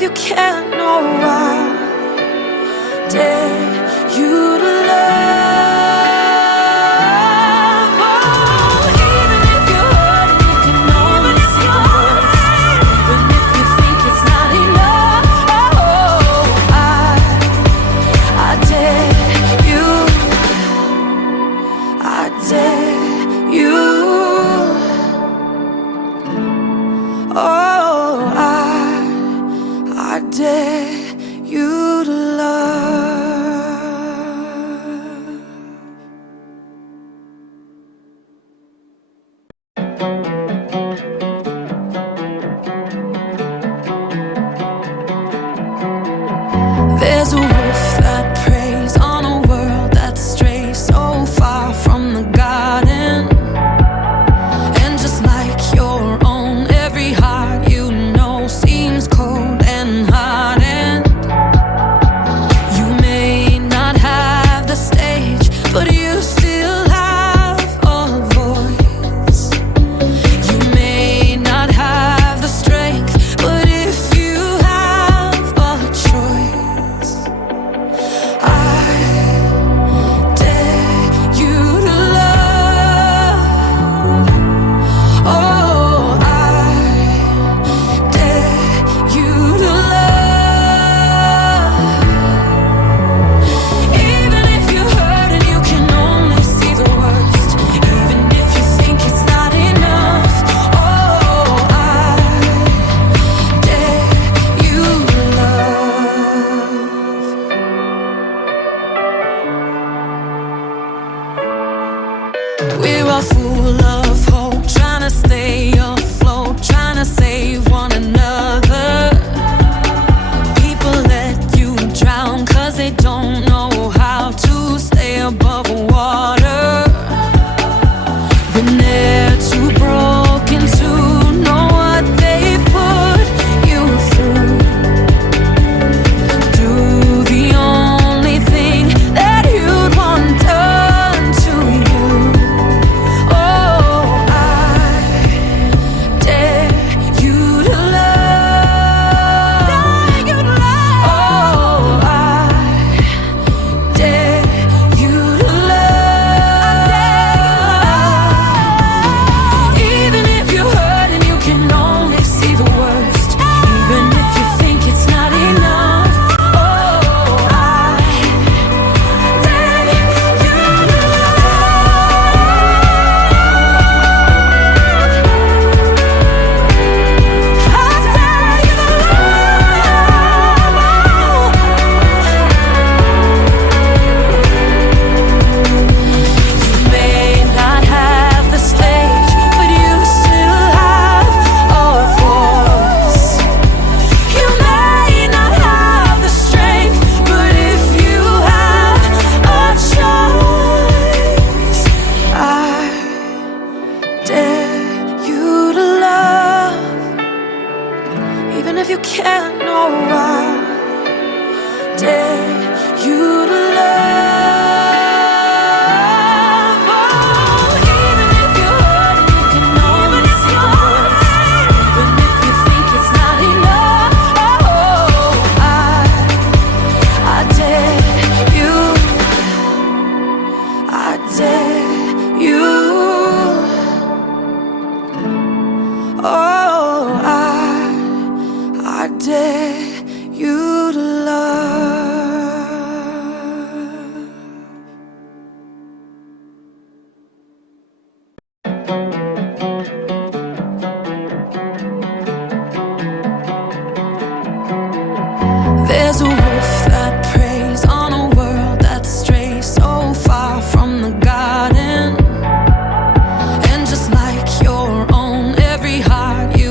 if you can't know why, dare you to love. Oh, even if you're hurt and you can only see the worst, even if you think it's not enough, oh, I dare you, I dare you. Oh, I dare you to love. There's a wolf that preys on a world that strays so far from the garden. And just like your own, every heart you know seems cold and hardened. You may not have the stage, but you still have a voice. You may not have the strength, but if you have a choice, I dare you to love. Oh, I dare you to love. Even if you're hurt and you can only see the worst, even if you think it's not enough, oh, I dare you to love. We're all full of hope, trying to stay afloat, trying to save one another. People let you drown 'cause they don't know how to stay above water. When they're too broken to know what they put you through, do the only thing that you'd want done to you. Oh, I dare you to love. Oh, I dare you to love. Even if you're hurt and you can only see the worst, even if you think it's not enough, oh, I dare you to You may not have the stage, but you still have a voice. You may not have the strength, but if you have a choice, I dare you to love. Even if you can't know why, dare you to love. Oh, even if you're hurt and you can only see the worst, even if you think it's not enough, oh, I dare you, I dare you. Oh, I dare you to love. There's a wolf that preys on a world that strays so far from the garden. And just like your own, every heart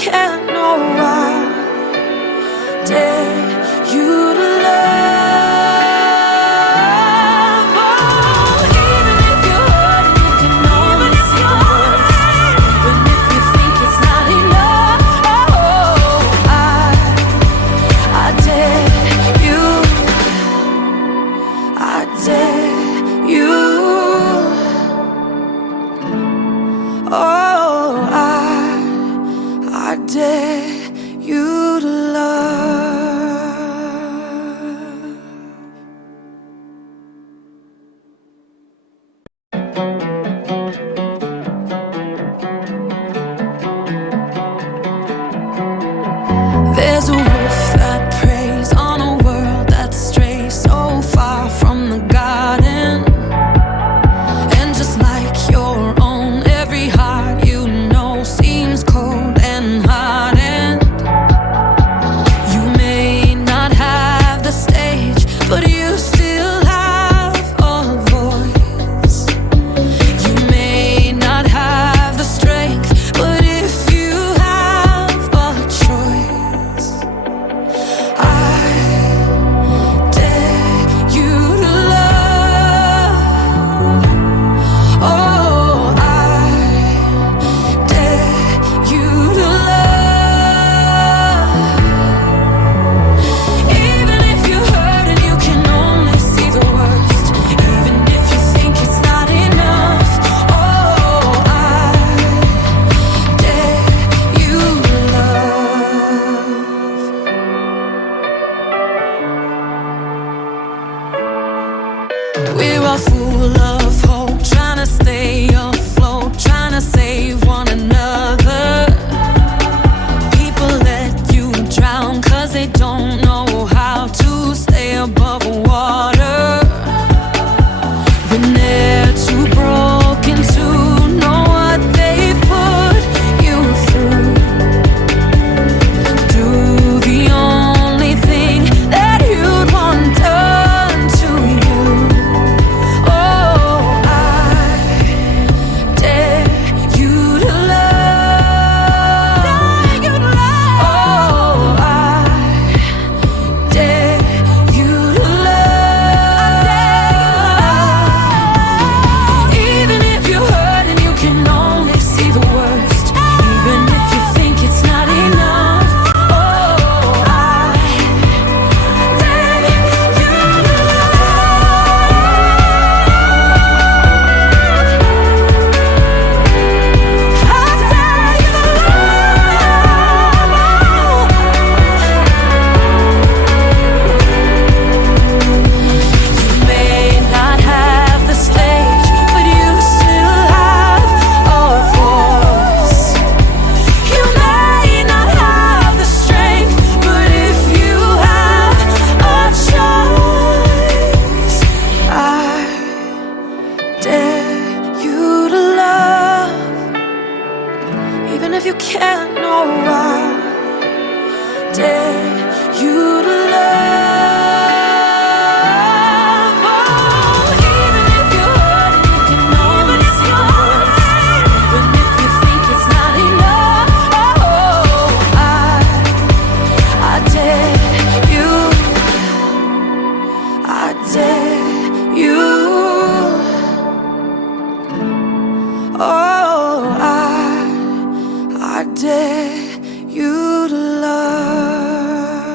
can't, no, I dare you to love. Oh, even if you're hurting, you can only see the worst. Even if you think it's not enough, oh, I dare you. I dare you. Oh, I dare you to love. There's a wolf that preys on a world that strays so far from the garden. And just like your own, every heart you know seems cold and hardened. You may not have the stage, but you still have a voice. You may not have the strength, but if you have a choice, I dare you to love. Oh, I dare you to love. Even if you're hurt and you can only see the worst, even if you think it's not enough, oh, I dare you to love. We're all full of hope, trying to stay afloat, trying to save one another. People let you drown 'cause they don't know how to stay above water. When they're too broken to know what they put you through, do the only thing that you'd want done to you. Oh, I dare you to love. Oh, I dare you to love. Even if you're hurt and you can only see the worst, even if you think it's not enough, oh, I dare you to You may not have the stage, but you still have a voice. You may not have the strength, but if you have a choice, I dare you to love. Even if you can't, no, I dare you to love. Oh, even if you're hurt and you can only see the worst, even if you think it's not enough, oh, I dare you. I dare you. Oh, I dare you to love.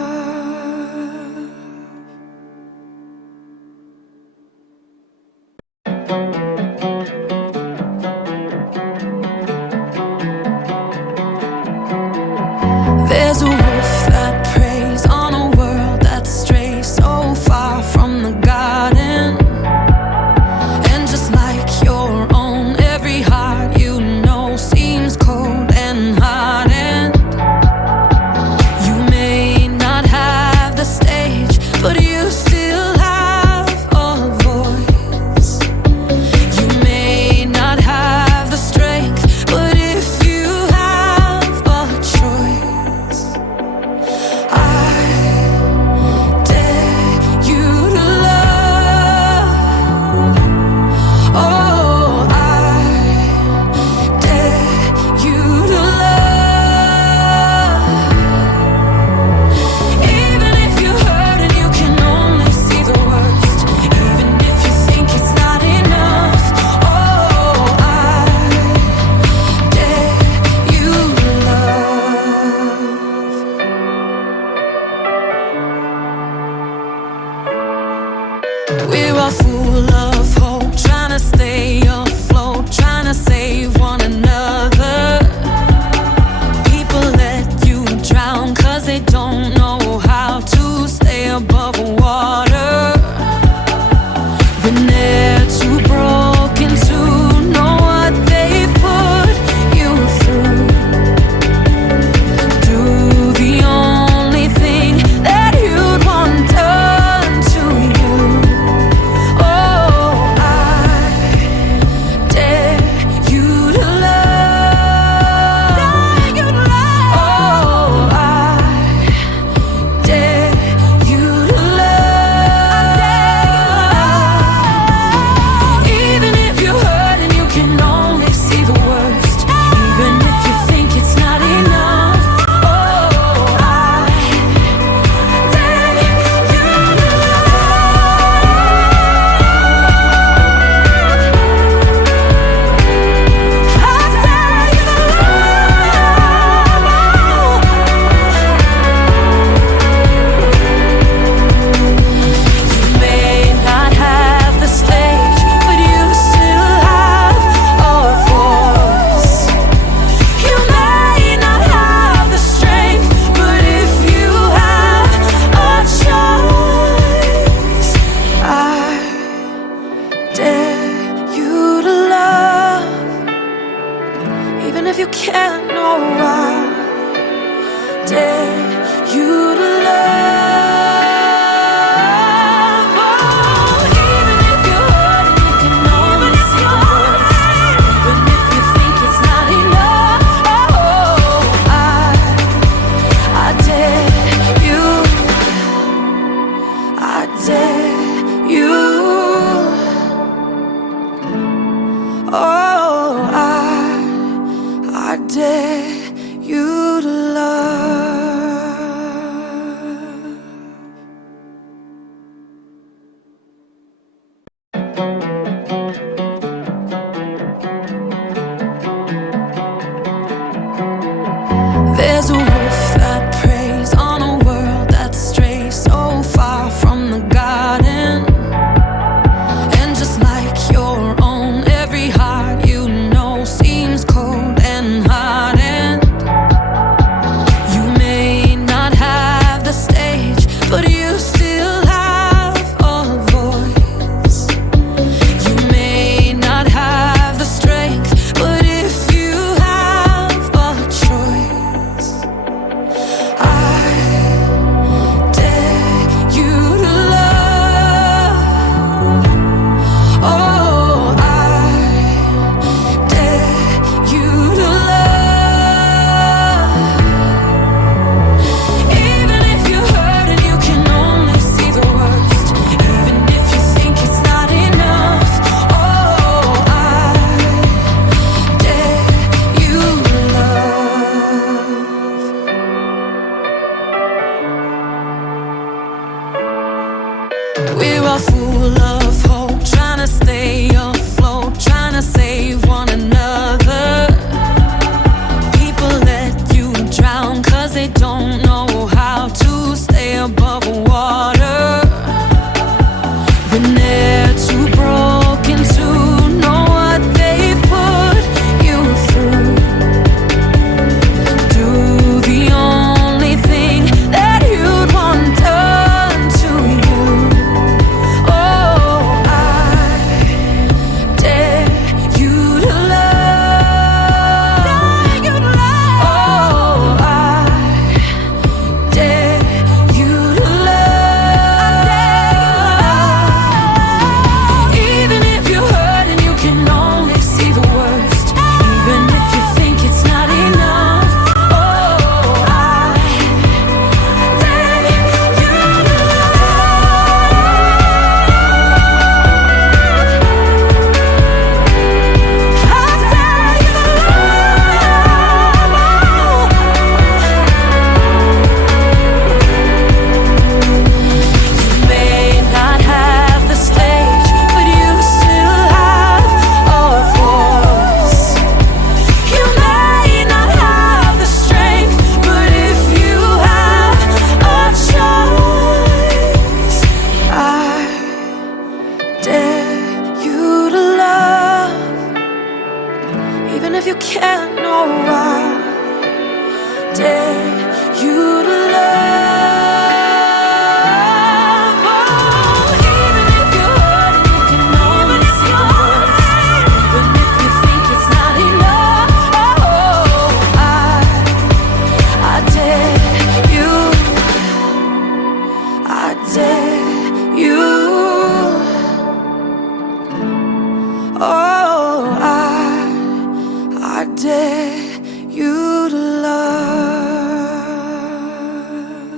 Even if you can't know, I dare you to love. Oh, even if you're hurt and you can only see the worst, even if you think it's not enough, oh, I dare you, I dare you. Oh, I dare you to love. There's a wolf that preys on a world that strays so far from the garden. And just like your own, every heart you know seems cold and hardened. You may not have the stage, but you still have a voice. You may not have the strength, but if you have a choice, I dare you to love. Oh, I dare you to love. Even if you're hurt and you can only see the worst, even if you think it's not enough, oh, I dare you to love. We're all full of hope, trying to stay afloat, trying to save one another. People let you drown 'cause they don't know how to stay above water. When they're too broken to know what they put you through, do the only thing that you'd want done to you. Oh, I dare you to love. Oh, I dare you to love. Even if you're hurt and you can only see the worst, even if you think it's not enough, oh, I dare you to You may not have the stage, but you still have a voice. You may not have the strength, but if you have a choice, I dare you to love. Even if you can't know, I dare you to love. Oh, even if you're hurt and you can only see the worst, even if you think it's not enough, oh, I dare you, I dare you. Oh, I dare you to love.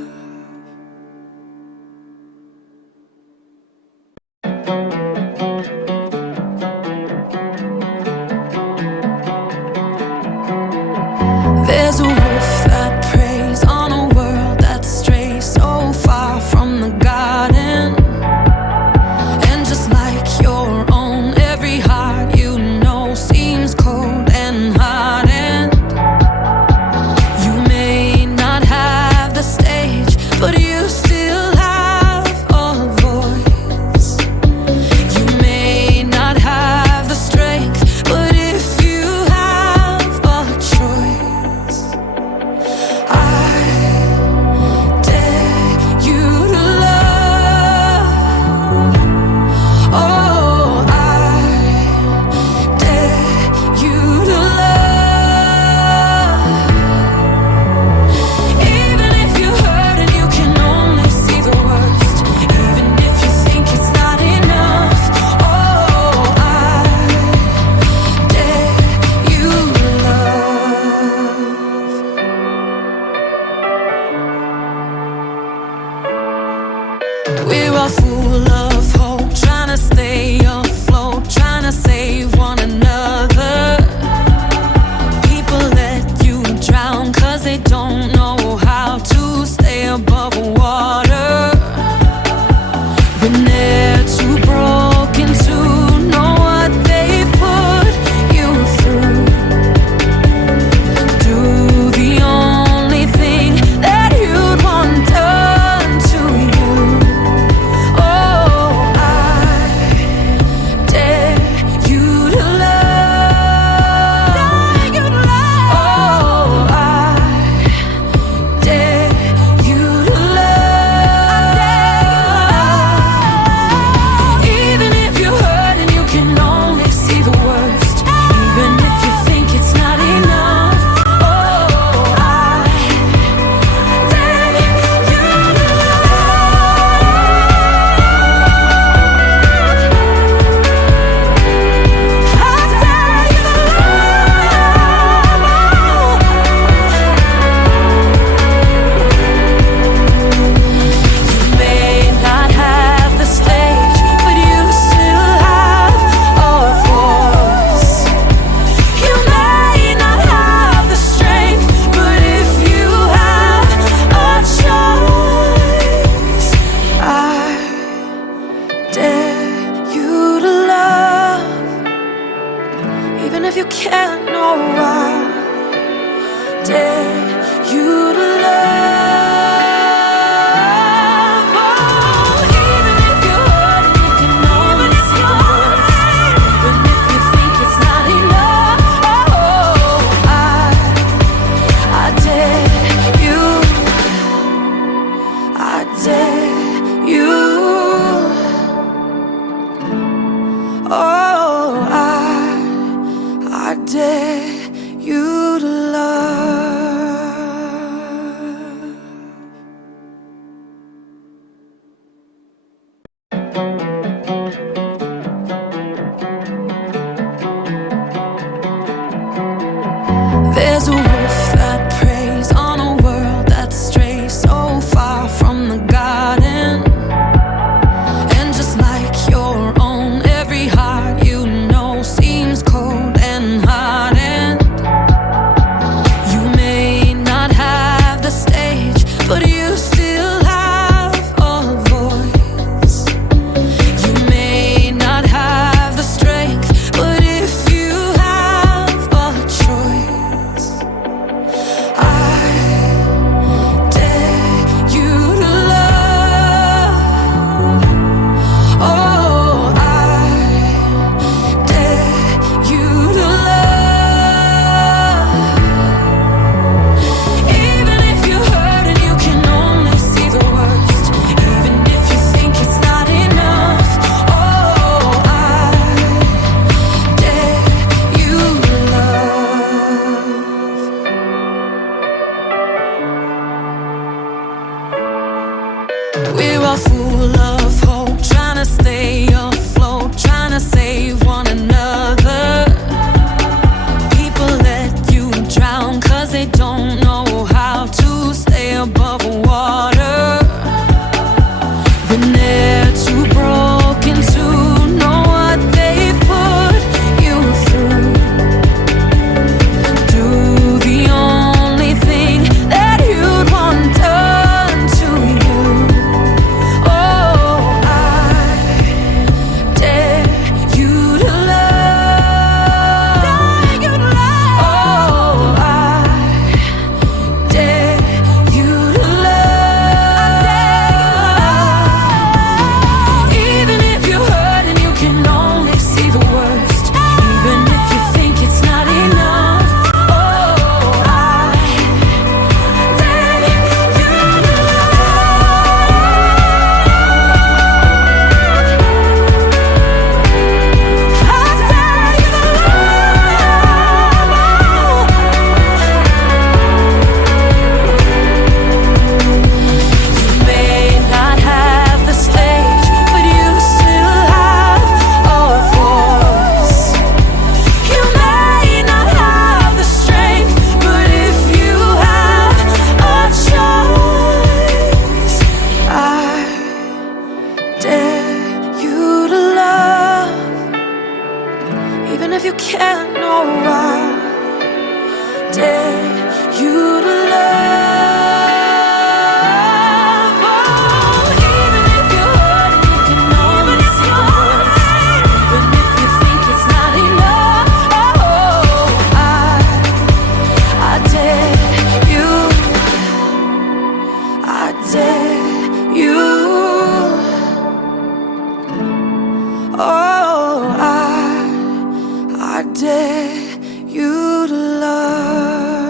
dare you to love. Oh, even if you're hurting, you can only see the worst. Even if you think it's not enough. Oh, I dare you. I dare you. Oh, I dare you to love. There's a wolf that preys on a world that strays so far from the garden. And just like your own, every heart you know seems cold and hardened. You may not have the stage, but you still have a voice. You may not have the strength, but if you have a choice, I dare you to love. Oh, I dare you to love. Even if you're hurting, you can only see the worst. Even if you think it's not enough. Oh, I dare you to love. We're all full of hope, trying to stay afloat, trying to save one another. People let you drown 'cause they don't know how to stay above water. When they're too broken to know what they put you through, do the only thing that you'd want done to you. Oh, I dare you to love. Oh, I dare you to love. Even if you're hurting, you can only see the worst. Even if you think it's not enough. Oh, I dare you to You may not have the stage, but you still have a voice. You may not have the strength, but if you have a choice, I dare you to love. Even if you can't know why, dare you to love. Oh, even if you're hurting, you can only see the worst. Even if you think it's not enough. Oh, I dare you. I dare you. Oh, I dare you to love.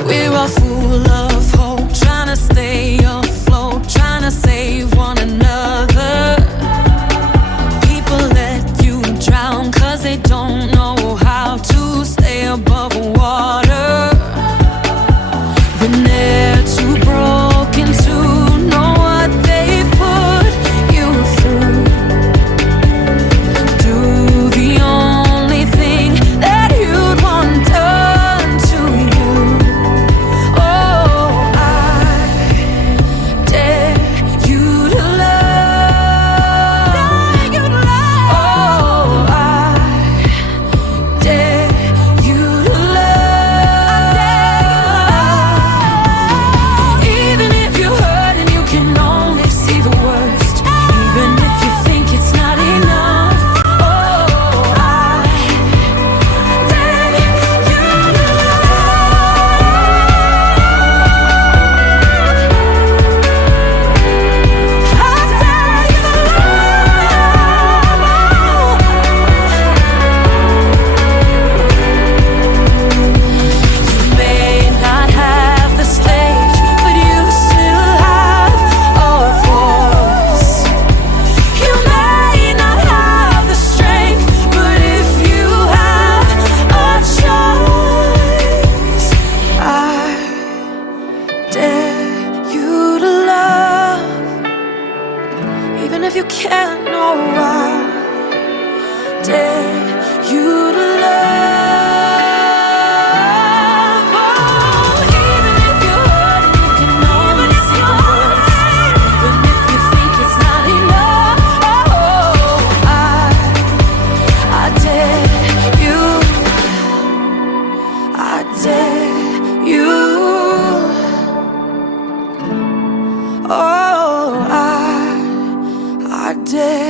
We're all full of hope, trying to stay afloat, trying to save one another. People let you drown 'cause they don't know how to stay above water. When they're too broken to know what they put you through, do the only thing that you'd want done to you. Oh, I dare you to love. Oh, I dare you to love. Even if you're hurt and you can only see the worst, even if you think it's not enough. Oh, I dare you to You may not have the stage, but you still have a voice. You may not have the strength, but if you have a choice, I dare you to love. Even if you can't know why, dare you to love. Oh, even if you're hurt and you can only see the worst, even if you think it's not enough. Oh, I dare you. I dare you. Oh, I dare